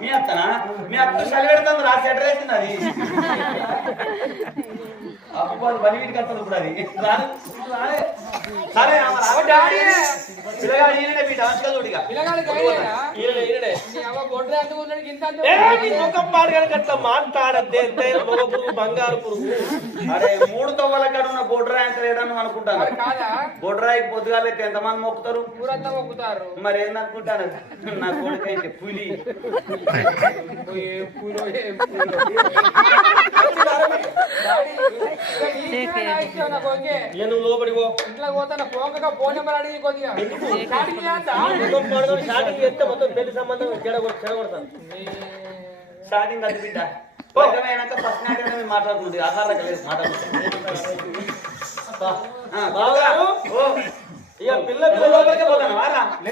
మీ అత్తనా మీ అత్త చలి పెడుతుంది రాసి ఎట్ర వేస్తుంది అది అప్పుడు బలి వీటికి వస్తుంది ఇప్పుడు అది సరే పిల్లగాడు మీ డాన్స్ కలుడిగా అట్లా మాట్లాడద్దే పురుగు బంగారు పురుగు అరే 3 తవ్వల కాడ ఉన్న బొడ్రా ఎంత లేడని అనుకుంటాను బొడ్రాయికి పొద్దుగాల ఎంతమంది మొక్కుతారు మరి ఏందనుకుంటాను నా కొడుకైతే పులి నువ్వు లోపడి పో ఇంట్లో పోతాను పోక ఫోన్ నెంబర్ అడిగి కొద్దిగా స్టార్టింగ్ చేస్తే మొత్తం పెళ్లి సంబంధం చెడగొడతాను స్టార్టింగ్ అది బిడ్డ అయినాక ఫస్ట్ నైట్ మాట్లాడుతుంది ఆధార్ లేదు మాట్లాడుతుంది బాగా ఇక పిల్ల పిల్ల లోపలికి పోతాను వారా